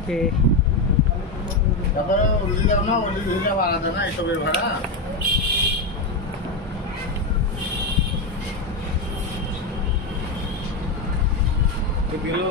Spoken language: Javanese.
আজকে তারপরে ওলি যাও না ওলি ভিড়া বাড়া দেয় না এত বের ভাড়া বিলো